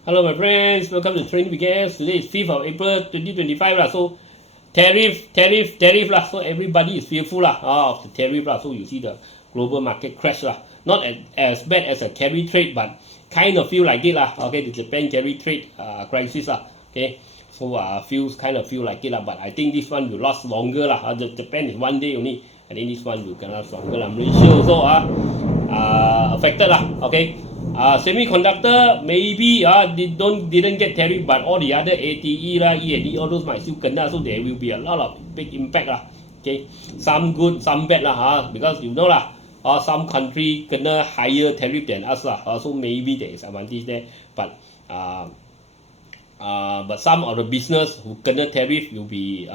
Hello my friends, welcome to Training Begins. Today is 5th of April 2025 lah. So tariff lah. So everybody is fearful lah of the tariff lah. So you see the global market crash lah. Not as bad as a carry trade, but kind of feel like it lah. Okay, the Japan carry trade crisis lah. Okay, so kind of feel like it lah. But I think this one will last longer lah. The Japan is one day only. I think this one will last longer lah. Malaysia also affected lah. Okay. Semiconductor maybe didn't get tariff, but all the other ATE lah, EAD, all those might still kena, so there will be a lot of big impact lah. Okay, some good, some bad lah, because you know lah, some country kena higher tariff than us lah, so maybe there is advantage there, but some of the business who kena tariff will be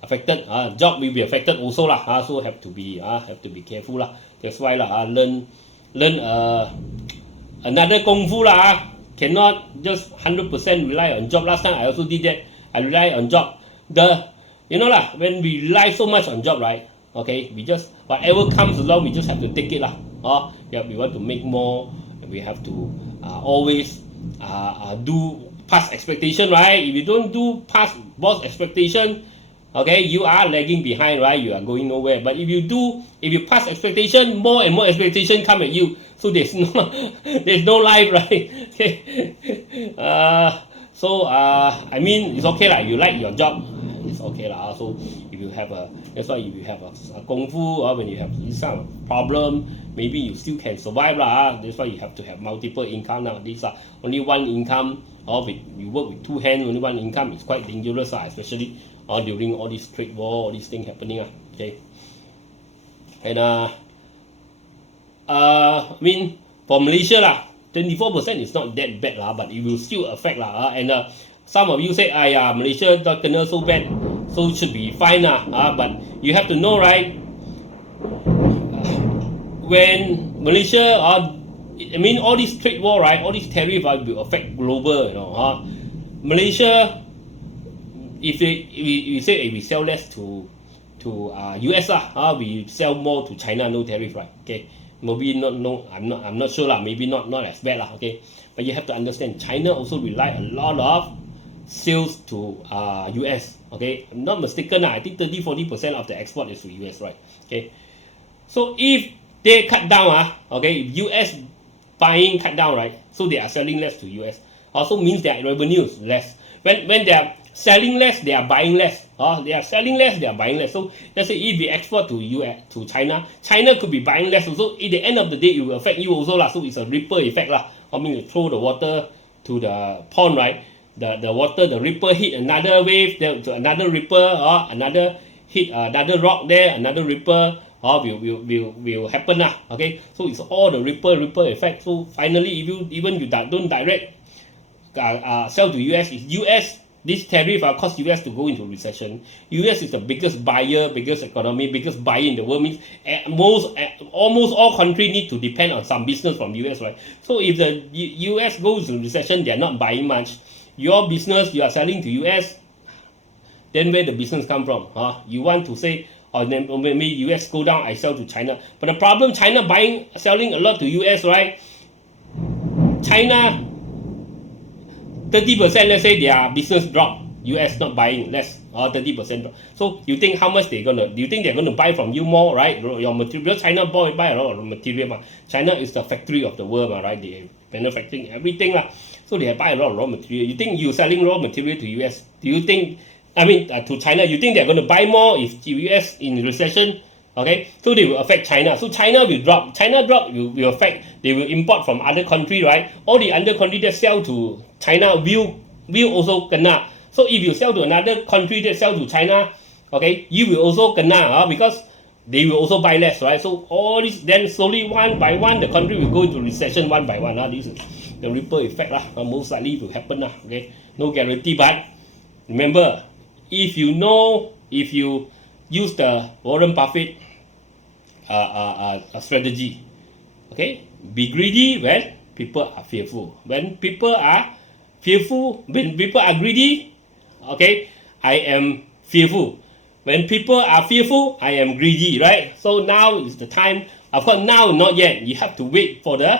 affected, job will be affected also lah, so have to be careful lah. That's why lah, learn another kung fu lah, cannot just 100% rely on job. Last time I also did that. I rely on job. You know lah, when we rely so much on job, right? Okay, we just whatever comes along, we just have to take it lah. Yeah, we want to make more. We have to always do past expectation, right? If you don't do past boss expectation, okay, you are lagging behind, right? You are going nowhere. But if you pass expectation, more and more expectation come at you. So there's no life, right? Okay. I mean, it's okay lah. You like your job, it's okay lah. So if you have that's why if you have a kung fu, when you have some problem, maybe you still can survive lah. That's why you have to have multiple income now. These are only one income, or you work with two hands, only one income is quite dangerous lah, especially during all this trade war, all these things happening. Okay. And I mean, for Malaysia lah, 24% is not that bad lah, but it will still affect lah. And some of you say, Malaysia not kena so bad, so it should be fine lah. But you have to know, right? When Malaysia, I mean, all this trade war, right? All this tariff will affect global, you know. Malaysia, if we sell less to US lah, we sell more to China, no tariff, right? Okay. Maybe I'm not sure lah. Maybe not as bad lah. Okay, but you have to understand, China also rely a lot of sales to US. Okay, I'm not mistaken lah. I think 30-40% of the export is to US, right? Okay, so if they cut down, okay, if US buying cut down, right? So they are selling less to US. Also means their revenue is less. When they are selling less, they are buying less. They are selling less, they are buying less. So let's say if we export to China, China could be buying less. So at the end of the day, it will affect you also lah. So it's a ripple effect lah. I mean, you throw the water to the pond, right? The water, the ripple hit another wave, to another ripple, another hit another rock there, another ripple, will happen lah. Okay, so it's all the ripple effect. So finally, if you don't direct sell to US, is US. This tariff cause US to go into recession. US is the biggest buyer, biggest economy, biggest buyer in the world. Means almost all countries need to depend on some business from US, right? So if the US goes into recession, they are not buying much. Your business, you are selling to US, then where the business come from? You want to say, then maybe US go down, I sell to China. But the problem, China selling a lot to US, right? China, 30%, let's say their business drop, US not buying less, 30% drop. So you think how much do you think they're gonna buy from you more, right? Your material, China buy a lot of material. China is the factory of the world, right? They manufacturing everything lah. So they buy a lot of raw material. You think you selling raw material to US? Do you think, to China, you think they're gonna buy more if US in recession? Okay, so they will affect China. So China will drop. China drop will affect. They will import from other country, right? All the other country that sell to China will also kena. So if you sell to another country that sell to China, okay, you will also kena because they will also buy less, right? So all this, then slowly one by one, the country will go into recession one by one. This is the ripple effect most likely to happen. Okay, no guarantee, but remember, if you use the Warren Buffett strategy. Okay, be greedy when people are fearful. When people are fearful, when people are greedy, okay, I am fearful. When people are fearful, I am greedy, right? So now is the time. Of course, now not yet. You have to wait for the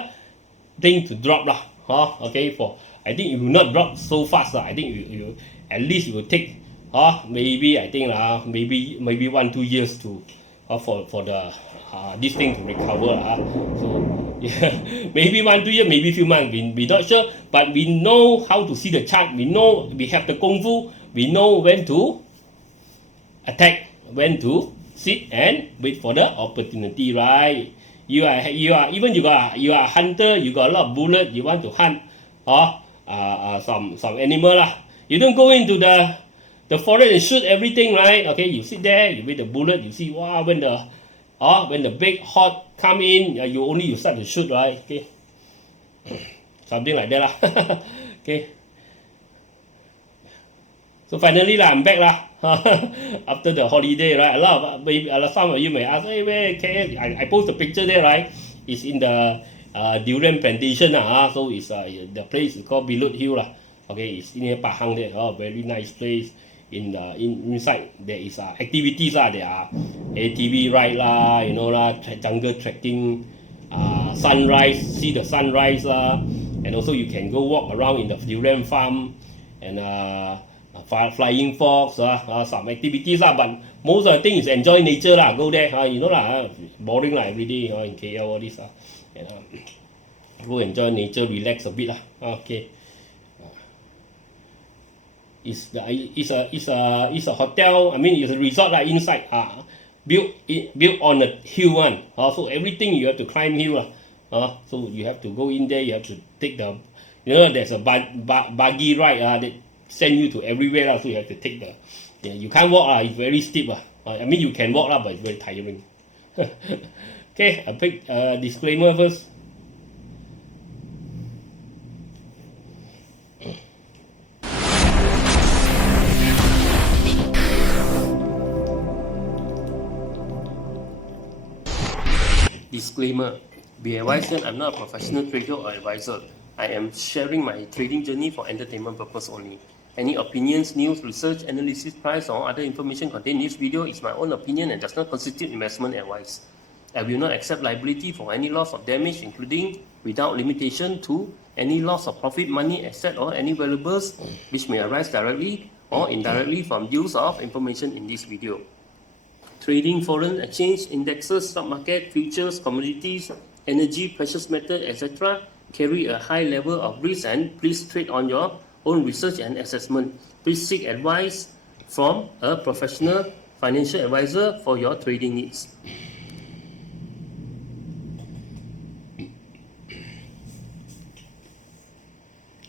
thing to drop lah. okay, for I think it will not drop so fast. I think you at least it will take maybe I think maybe 1-2 years to for the this thing to recover. So yeah, maybe 1-2 years, maybe few months. We not sure, but we know how to see the chart. We know we have the kung fu. We know when to attack, when to sit and wait for the opportunity, right? You are you are a hunter. You got a lot of bullet. You want to hunt some animal lah. You don't go into the forest and shoot everything, right? Okay, you sit there, you wait the bullet, you see when the big hot come in, you start to shoot, right? Okay, something like that lah. Okay. So finally I'm back lah. After the holiday, right? Some of you may ask, hey, where I post a picture there, right? It's in the durian plantation so it's the place is called Belut Hill lah. Okay, it's near Pahang there. Very nice place. Inside there is activities there are ATV ride lah, jungle trekking, sunrise, see the sunrise and also you can go walk around in the durian farm and flying fox some activities but most of the thing is enjoy nature go there boring every day in KL all this and go enjoy nature, relax a bit okay. It's a hotel. I mean, it's a resort inside. Built on a hill one. So everything you have to climb hill so you have to go in there. You have to take the, there's a buggy ride that send you to everywhere so you have to take the. You can't walk it's very steep I mean you can walk but it's very tiring. Okay, a big disclaimer first. Disclaimer. Be advised that I'm not a professional trader or advisor. I am sharing my trading journey for entertainment purpose only. Any opinions, news, research, analysis, price or other information contained in this video is my own opinion and does not constitute investment advice. I will not accept liability for any loss or damage, including without limitation to any loss of profit, money, asset or any valuables which may arise directly or indirectly from use of information in this video. Trading foreign exchange, indexes, stock market, futures, commodities, energy, precious metal, etc. carry a high level of risk and please trade on your own research and assessment. Please seek advice from a professional financial advisor for your trading needs.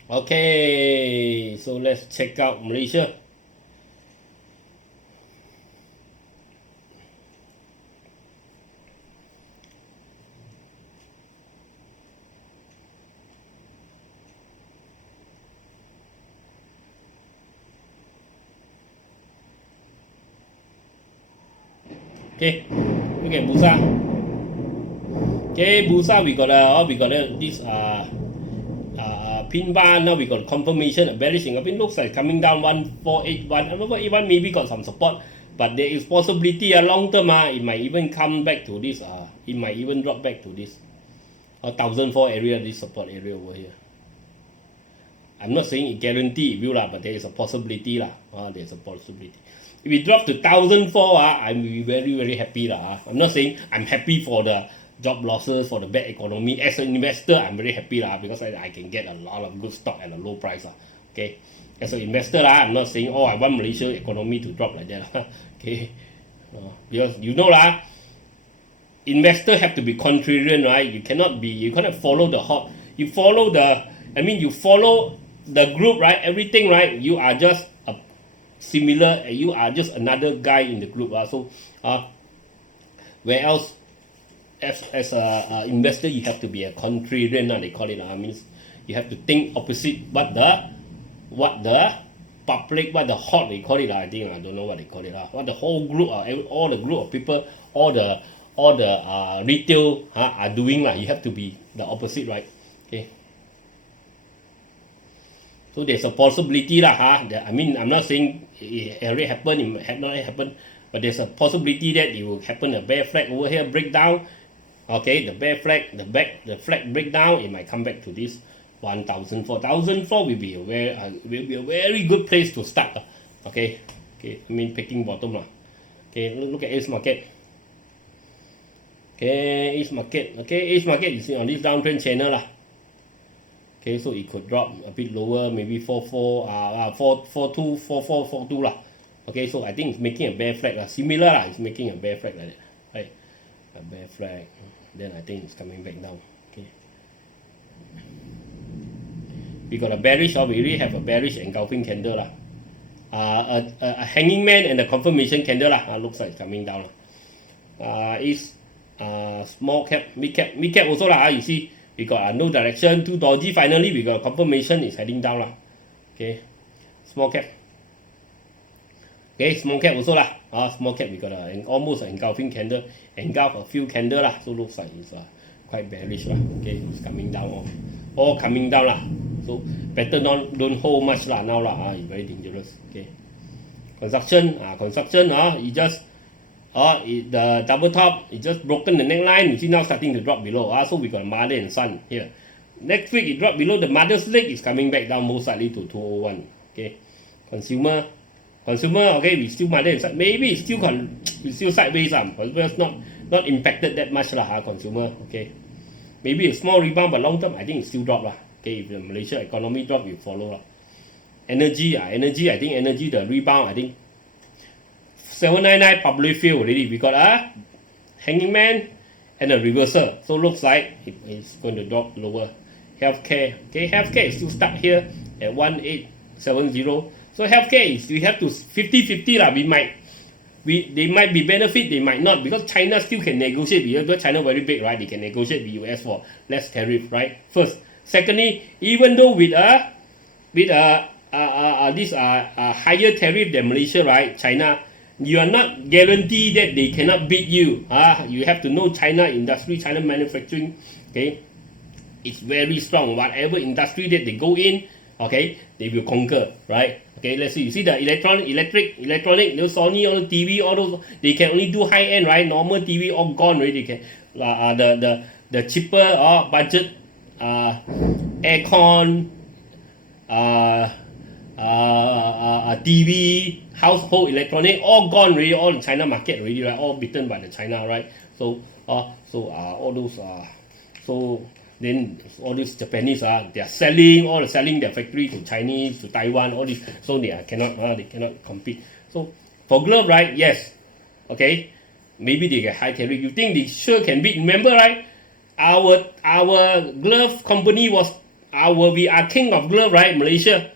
Okay, so let's check out Malaysia. Okay, look at Bursa. Okay, Bursa we got this pin bar. Now we got confirmation, a bearish Singapore looks like coming down 1481. 1481 maybe got some support, but there is possibility long term it might even come back to this. It might even drop back to this 1004 area, this support area over here. I'm not saying it guarantee it will but there is a possibility there's a possibility. If it drops to 1004 I'm very very happy I'm not saying I'm happy for the job losses, for the bad economy. As an investor I'm very happy because I can get a lot of good stock at a low price okay. As an investor I'm not saying I want Malaysia economy to drop like that okay. Because investor have to be contrarian, right? You cannot follow the hot. You follow the group, right? Everything, right? You are just similar, you are just another guy in the group so where else as a investor you have to be a contrarian they call it means you have to think opposite what the public, what the hot they call it I think I don't know what they call it what the whole group all the group of people, all the retail are doing you have to be the opposite, right? Okay. So there's a possibility I mean I'm not saying it already happened, it had not happened, but there's a possibility that it will happen. A bear flag over here break down. Okay, the bear flag, the flag break down, it might come back to this 1,004 will be a very good place to start. Okay, I mean picking bottom lah. Okay, look at Ace market. Okay, Ace market you see on this downtrend channel lah. Okay, so it could drop a bit lower, maybe 42 lah. Okay, so I think it's making a bear flag lah. Similar lah, it's making a bear flag like that, right? A bear flag. Then I think it's coming back down. Okay. We got a bearish, or we really have a bearish engulfing candle lah. A hanging man and a confirmation candle lah. Looks like it's coming down lah. Is small cap, mid cap also lah. You see, we got no direction, too dodgy. Finally, we got confirmation is heading down lah. Okay, small cap. Okay, small cap also lah. Small cap we got almost an engulfing candle, engulf a few candle lah. So looks like it's quite bearish lah. Okay, it's coming down all coming down lah. So better don't hold much lah now lah. It's very dangerous. Okay, construction it just the double top, it just broken the neckline. You see now starting to drop below. So we got mother and son here. Next week it dropped below the mother's leg, is coming back down most likely to 201. Okay, consumer, okay, we still mother and son. Maybe it's still sideways. Consumer not impacted that much lah. Consumer, okay, maybe a small rebound, but long term I think it still drop lah. Okay, if the Malaysia economy drop, you follow lah. Energy, I think energy the rebound, I think 799 probably fail already. We got a hanging man and a reversal, so looks like it's going to drop lower. Healthcare, okay, healthcare is still stuck here at 1870. So healthcare is, we have to 50-50 lah. They might be benefit, they might not, because China still can negotiate. Because China very big, right? They can negotiate with US for less tariff, right? First, secondly, even though with this higher tariff than Malaysia, right? China, you are not guaranteed that they cannot beat you. You have to know China industry, China manufacturing. Okay, it's very strong. Whatever industry that they go in, okay, they will conquer, right? Okay, let's see. You see the electronic, those Sony, all the TV, all those, they can only do high end, right? Normal TV all gone already. Can the cheaper budget aircon, TV, household electronic, all gone already, all in China market already, right? All beaten by the China, right? So all those so then all these Japanese they are selling their factory to Chinese, to Taiwan, all this, so they cannot compete. So for glove, right? Yes, okay, maybe they get high tariff. You think they sure can beat? Remember, right? Our glove company we are king of glove, right? Malaysia.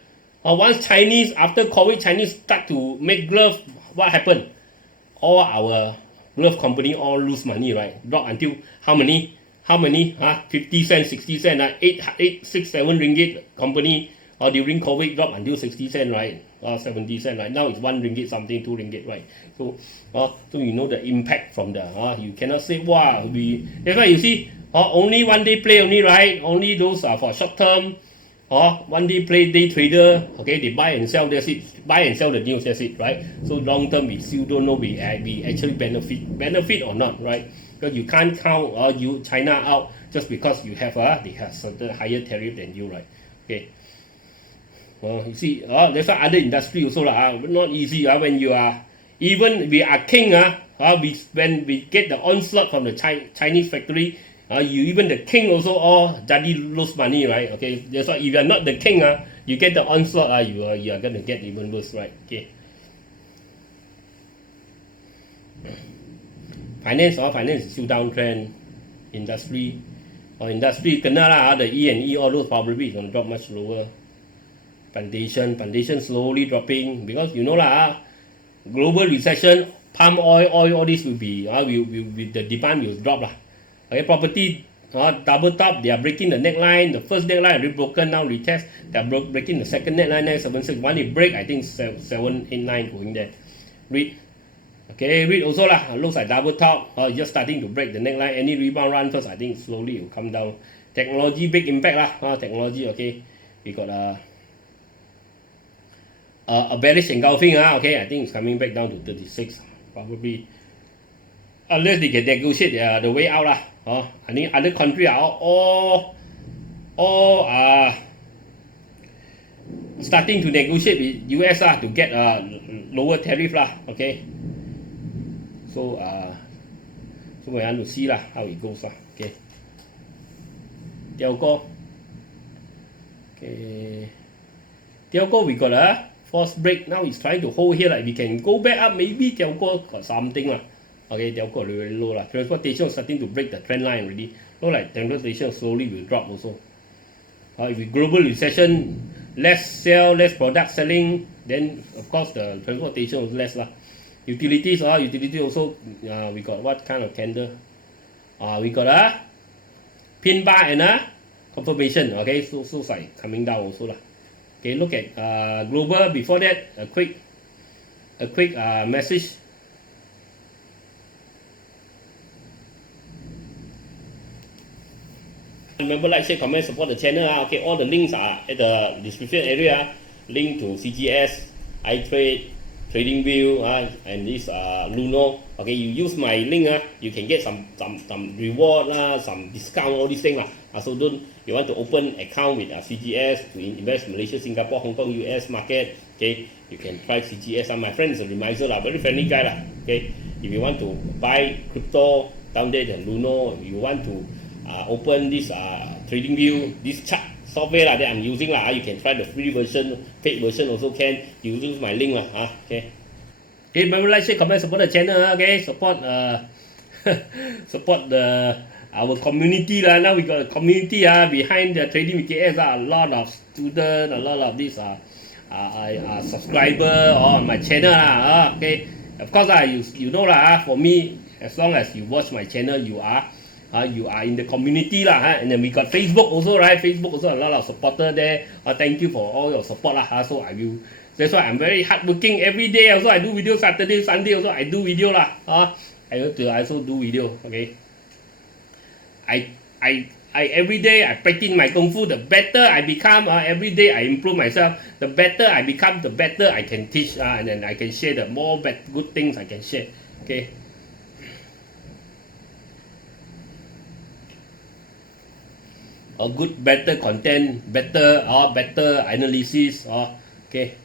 Once Chinese, after COVID, Chinese start to make glove, what happened? All our glove company all lose money, right? Drop until how many? 50 cents, 60 cents, 8, 6, 7 ringgit company during COVID drop until 60 cents, right? 70 cents, right? Now it's 1 ringgit something, 2 ringgit, right? So you know the impact from the you cannot say wow. That's why you see only one day play only, right? Only those are for short term. One day play, day trader, okay, they buy and sell, that's it. Buy and sell the news, that's it, right? So long term we still don't know we actually benefit or not, right? Because you can't count China out just because they have certain higher tariff than you, right? Okay. You see, there's other industry also not easy when you are, even we are king when we get the onslaught from the Chinese factory, you even the king also all jadi lose money, right? Okay, that's why if you are not the king, you get the onslaught, you are gonna get even worse, right? Okay. Finance is still downtrend. Industry kena lah, the E&E, all those probably is gonna drop much lower. Plantation slowly dropping, because you know lah, global recession, palm oil, all this will be the demand will drop lah. Okay, property double top, they are breaking the neckline. The first neckline already broken, now retest. They are breaking the second neckline, 976. When it break, I think 789 going there. Read also lah. Looks like double top. Just starting to break the neckline. Any rebound run first, I think slowly it will come down. Technology big impact lah. Technology, okay. We got a bearish engulfing. Okay, I think it's coming back down to 36 probably. Unless they can negotiate the way out lah. I think other countries are all or starting to negotiate with US to get a lower tariff lah. Okay. So we have to see lah how it goes lah. Okay. Tiago. Okay. Tiago, we got a force break. Now it's trying to hold here. Like we can go back up. Maybe Tiago got something lah. Okay, Tiago really low lah. Transportation is starting to break the trend line already. So like transportation slowly will drop also. If we global recession, less sell, less product selling, then of course the transportation is less lah. Utilities, utility also, we got what kind of candle? We got a pin bar and a confirmation. Okay, so it's like coming down also lah. Okay, look at global. Before that, a quick message. Remember, like, share, comment, support the channel. Okay, all the links are at the description area. Link to CGS, iTrade, TradingView, and this Luno. Okay, you use my link, you can get some reward, some discount, all these things. So you want to open account with CGS to invest Malaysia, Singapore, Hong Kong, US market. Okay, you can try CGS. My friend is a reminder, very friendly guy. Okay, if you want to buy crypto down there, the Luno. If you want to open this TradingView, this chart software that I'm using you can try the free version, paid version also can. You use my link okay. Okay, remember, like, share, comment, support the channel. Okay, support support our community lah. Now we got a community behind the trading with KS. A lot of students, a lot of this subscriber on my channel okay, of course you know for me, as long as you watch my channel, you are in the community and then we got Facebook also, right? Facebook also a lot of supporter there. Thank you for all your support so I will. That's why I'm very hardworking every day. Also I do video Saturday, Sunday also I do video I also do video. Okay. I every day I practice my kung fu. The better I become, every day I improve myself. The better I become, the better I can teach, and then I can share the more good things I can share. Okay. Better content, better analysis. Okay.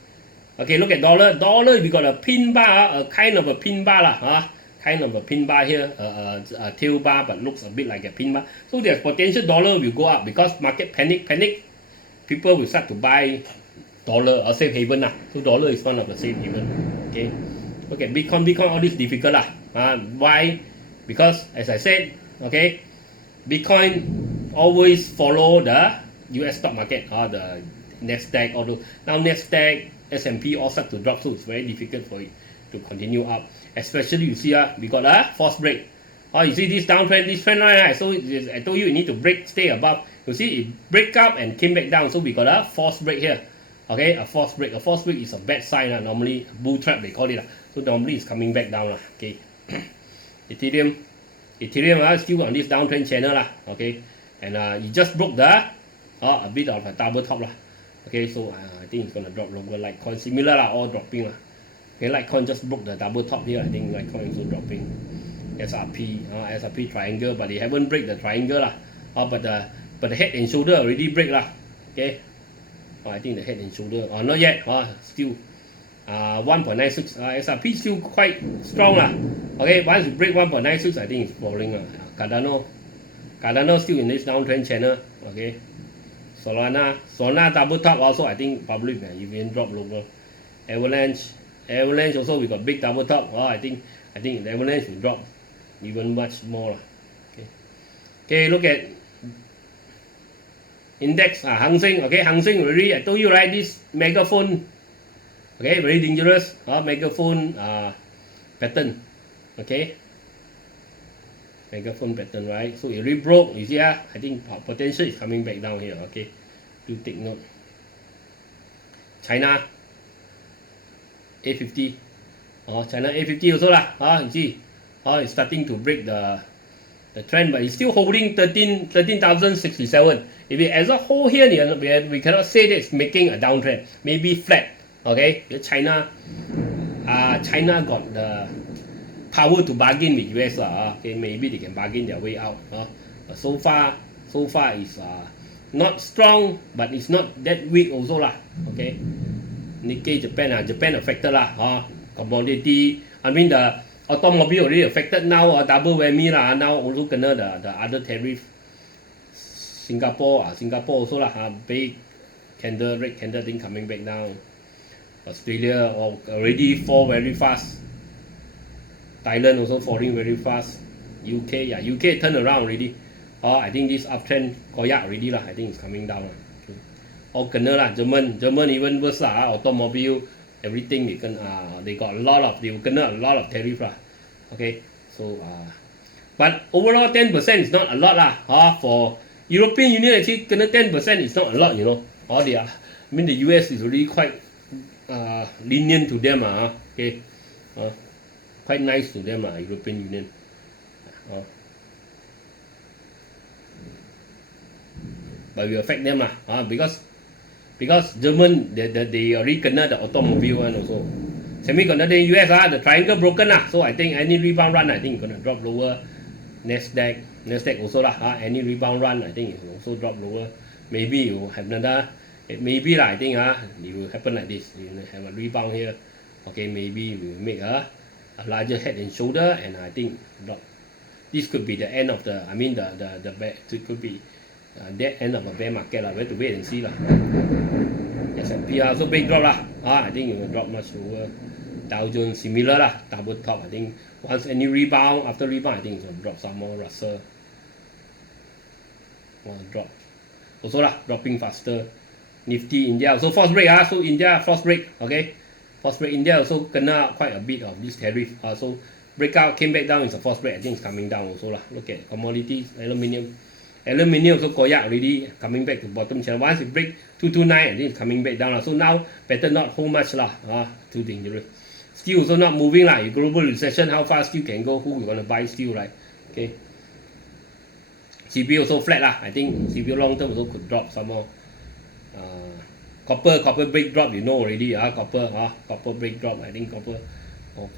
Okay, look at dollar. Dollar, we got a pin bar, a kind of a pin bar kind of a pin bar here, a tail bar, but looks a bit like a pin bar. So there's potential dollar will go up because market panic. People will start to buy dollar or safe haven So dollar is one of the safe haven. Okay. Look at Bitcoin, all this difficult Why? Because as I said, okay, Bitcoin always follow the US stock market the Nasdaq, although now Nasdaq, S&P all start to drop, so it's very difficult for it to continue up. Especially you see we got a force break. You see this downtrend, this trend line, so I told you need to break, stay above. You see it break up and came back down, so we got a force break here. Okay, a force break. A force break is a bad sign. Normally bull trap they call it. So normally it's coming back down. Okay. Ethereum still on this downtrend channel okay, and it just broke the a bit of a double top Okay, so I think it's gonna drop lower. Litecoin similar all dropping Okay, Litecoin just broke the double top here. I think Litecoin also dropping. SRP triangle, but they haven't break the triangle but the head and shoulder already break Okay. I think the head and shoulder not yet. Still 1.96. SRP still quite strong Okay, once you break 1.96, I think it's falling Cardano still in this downtrend channel. Okay. Solana double top also, I think probably even drop lower. Avalanche also we got big double top. I think Avalanche will drop even much more Okay, look at index Hang Seng. Okay, Hang Seng already I told you, right? This megaphone, okay, very dangerous megaphone pattern. Okay, megaphone pattern, right? So it really broke. You see I think potential is coming back down here. Okay, do take note. China A50. China A50 also you see it's starting to break the trend, but it's still holding 13,067. If it as a whole here, we cannot say that it's making a downtrend. Maybe flat. Okay, China got the power to bargain with US okay, maybe they can bargain their way out. But so far is not strong, but it's not that weak also lah. Okay, Nikkei Japan Japan affected lah. Commodity, I mean the automobile already affected now. Double whammy lah. Now also kena the other tariff. Singapore also lah. Big candle, red candle thing coming back down. Australia already fall very fast. Thailand also falling very fast. UK turn around already. I think this uptrend koyak already lah. I think it's coming down. Okay. Kena lah. German even worse lah. Automobile, everything they got they kena a lot of tariff lah. Okay, so but overall 10% is not a lot lah. For European Union actually kena 10% is not a lot, you know. I mean the US is really quite lenient to them okay. Quite nice to them European Union. But we affect them because German they already kena the automobile one also. Semiconductor in US the triangle broken so I think any rebound run I think gonna drop lower. Nasdaq also any rebound run I think it will also drop lower. Maybe you have another maybe I think it will happen like this. You will have a rebound here. Okay, maybe we will make a larger head and shoulder, and I think this could be the end of the bear. It could be that end of a bear market We have to wait and see S&P also big drop I think it will drop much lower. Dow Jones similar double top. I think once any rebound, after rebound I think it will drop some more. Russell drop also dropping faster. Nifty India also force break so India force break. Okay, force break. India also kena quite a bit of this tariff so breakout came back down. It's a force break. I think it's coming down also Look at commodities. Aluminium also koyak already coming back to bottom channel. Once it break 229 I think it's coming back down so now better not hold much too dangerous. Steel also not moving If global recession, how fast steel can go? Who we gonna buy steel, right? Okay, CPU also flat I think CPU long term also could drop some more. Copper break drop, you know already. Copper break drop. I think copper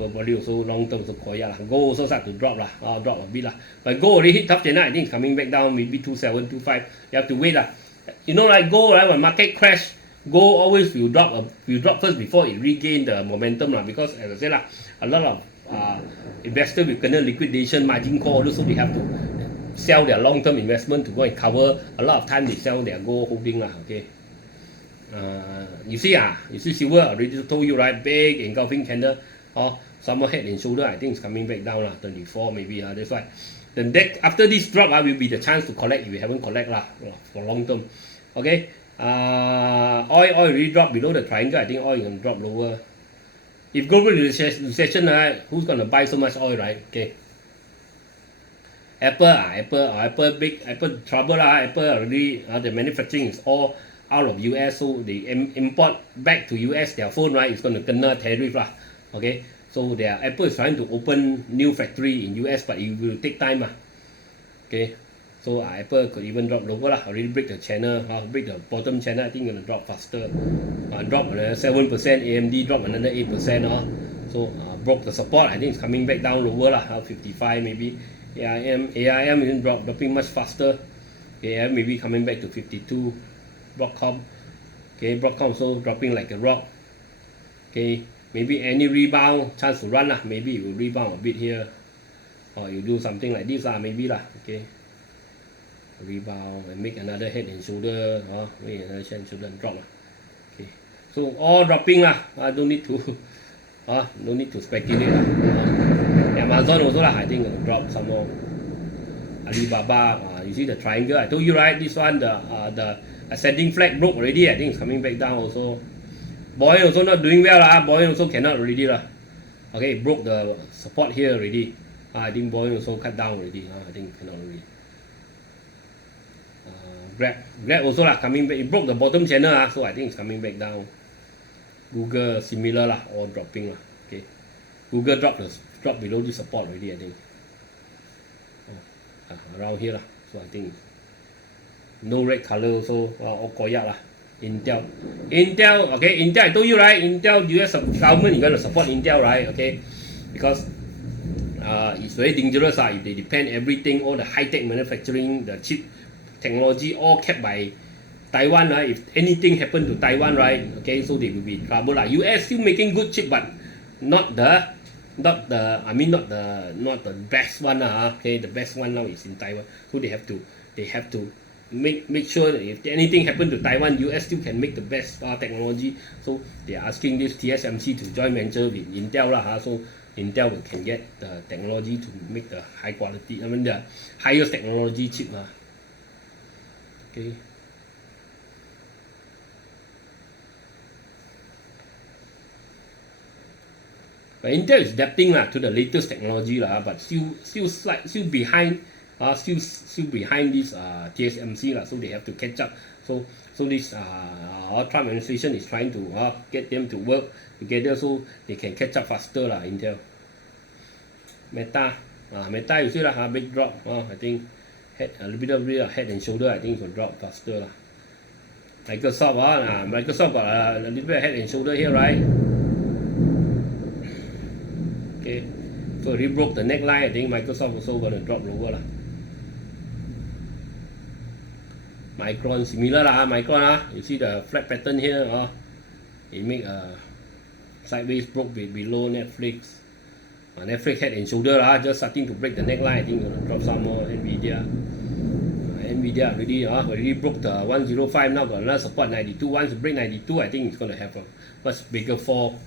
body also long term also koyak Gold also start to drop drop a bit But gold already hit top channel. I think it's coming back down maybe 27, 25. You have to wait You know gold when market crash, gold always will drop first before it regain the momentum because as I said a lot of investors will kena liquidation, margin call, so they have to sell their long term investment to go and cover. A lot of time they sell their gold holding Okay. You see silver already told you big engulfing candle summer head and shoulder. I think it's coming back down 24 maybe that's why then after this drop will be the chance to collect if you haven't collect for long term. Okay, oil already dropped below the triangle. I think oil is going to drop lower. If global recession who's going to buy so much oil, right? Okay, Apple big trouble Apple already the manufacturing is all out of US, so they import back to US their phone, right? It's going to kena tariff Okay, so Apple is trying to open new factory in US, but it will take time Okay, so Apple could even drop lower already break the channel, break the bottom channel. I think gonna drop faster. Drop another 7%. AMD drop another 8%. So broke the support. I think it's coming back down lower 55 maybe. AIM even dropping much faster. AIM maybe coming back to 52. Broadcom also dropping like a rock. Okay, maybe any rebound chance to run maybe it will rebound a bit here, or you do something like this maybe Okay, rebound and make another head and shoulder make another head and shoulder and drop Okay, so all dropping I don't need to speculate Amazon also I think it'll drop some more. Alibaba you see the triangle I told you, right? This one the ascending flag broke already. I think it's coming back down also. Boeing also not doing well Boeing also cannot already Okay, broke the support here already. I think Boeing also cut down already. I think cannot already. Grab also coming back. It broke the bottom channel so I think it's coming back down. Google similar all dropping Okay, Google drop below the support already. I think around here so I think no red color also all koyak Intel, okay, Intel, I told you, right? Intel, US government is going to support Intel, right? Okay, because it's very dangerous if they depend everything, all the high-tech manufacturing, the technology all kept by Taiwan, right? If anything happen to Taiwan, right? Okay, so they will be in trouble. US still making good chip, but not the best one. Okay, the best one now is in Taiwan. So they have to make sure that if anything happen to Taiwan, US still can make the best technology. So they are asking this TSMC to join venture with Intel so Intel can get the technology to make the high quality, the highest technology chip Okay. But Intel is adapting to the latest technology but still behind behind this TSMC so they have to catch up. So this Trump administration is trying to get them to work together so they can catch up faster Intel. Meta you see big drop. I think a little bit of head and shoulder. I think it will drop faster Microsoft Microsoft got a little bit of head and shoulder here, right? Okay, so it broke the neckline. I think Microsoft also gonna drop lower Micron similar Micron you see the flat pattern here it make a sideways broke below Netflix. Netflix head and shoulder just starting to break the neckline. I think gonna drop some more. NVIDIA already broke the 105. Now got another support 92. Once it break 92, I think it's gonna have a much bigger fall.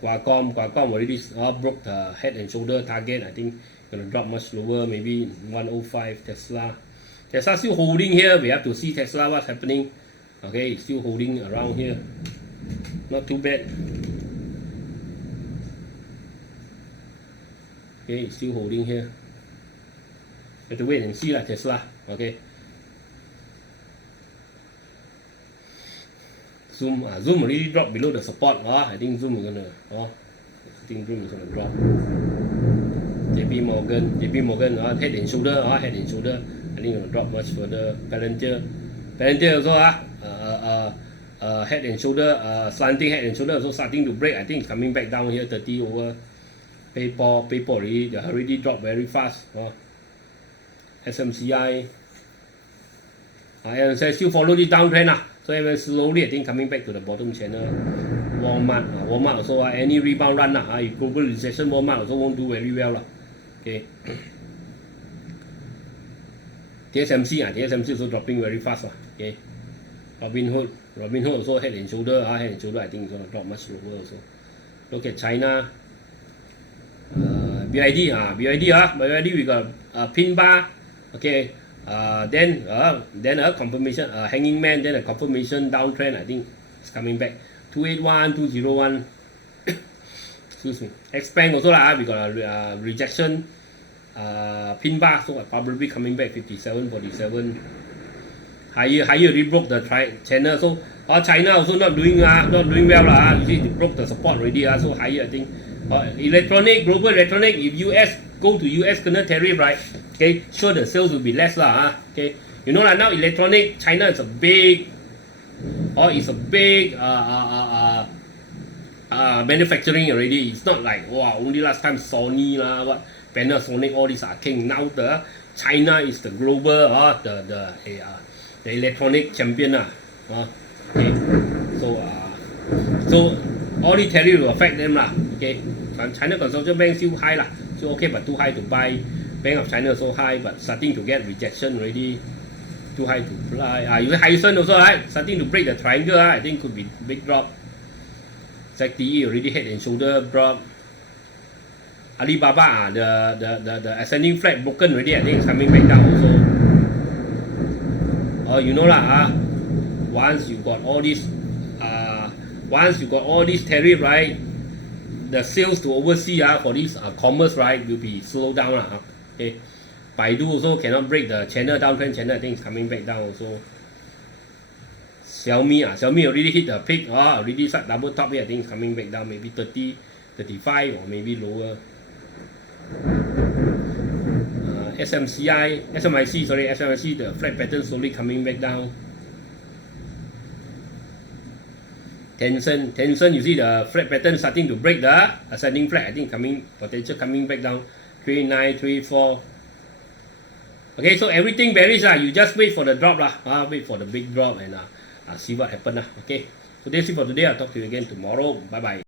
Qualcomm already broke the head and shoulder target. I think gonna drop much lower, maybe 105. Tesla still holding here. We have to see Tesla what's happening. Okay, it's still holding around here. Not too bad. Okay, it's still holding here. Have to wait and see Tesla. Okay. Zoom already dropped below the support. I think Zoom is gonna drop. JP Morgan head and shoulder. I think gonna drop much further. Palantir also head and shoulder, slanting head and shoulder also starting to break. I think it's coming back down here 30 over. PayPal already dropped very fast. SMCI still follow this downtrend so even slowly I think coming back to the bottom channel. Walmart also any rebound run if global recession Walmart also won't do very well Okay. TSMC also dropping very fast Okay. Robinhood also head and shoulder. I think it's gonna drop much lower also. Look at China. BYD we got a pin bar. Okay. Then a confirmation hanging man, then a confirmation downtrend. I think it's coming back 281 201. Excuse me. Xpeng also we got a rejection pin bar, so probably coming back 57.47. Higher rebroke the channel, so China also not doing well you see they broke the support already so higher I think. Global electronic, if US go to US kena tariff, right? Okay, sure the sales will be less Okay, you know now electronic China is a big manufacturing already. It's not like only last time Sony Panasonic, all these are king. Now the China is the global the electronic champion Okay, so all the tariff will affect them Okay, China Consortium Bank still high so okay, but too high to buy. Bank of China so high, but starting to get rejection already. Too high to fly. Even Hyson also starting to break the triangle. I think could be big drop. ZTE already head and shoulder drop. Alibaba the ascending flag broken already. I think it's coming back down also. You know once you got all this tariff, right? The sales to overseas for this commerce, right, will be slowed down Okay, Baidu also cannot break the downtrend channel. I think it's coming back down also. Xiaomi already hit the peak. Already start double top here. I think it's coming back down, maybe 30, 35 or maybe lower. SMIC, the flat pattern slowly coming back down. Tencent, you see the flat pattern starting to break the ascending flag. I think potential coming back down 3934. Okay, so everything varies lah. You just wait for the drop lah. Wait for the big drop and see what happen lah. Okay. So that's it for today. I'll talk to you again tomorrow. Bye bye.